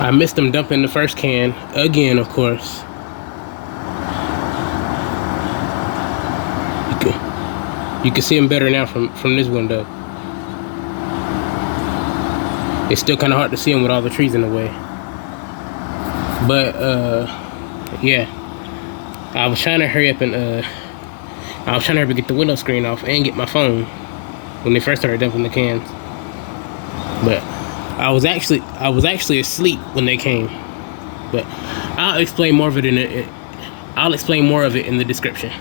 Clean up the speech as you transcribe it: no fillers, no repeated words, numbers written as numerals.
I missed them dumping the first can again, of course. You can see them better now from this window. It's still kind of hard to see them with all the trees in the way. But yeah, I was trying to hurry up and get the window screen off and get my phone when they first started dumping the cans. But I was actually asleep when they came. But I'll explain more of it in the description.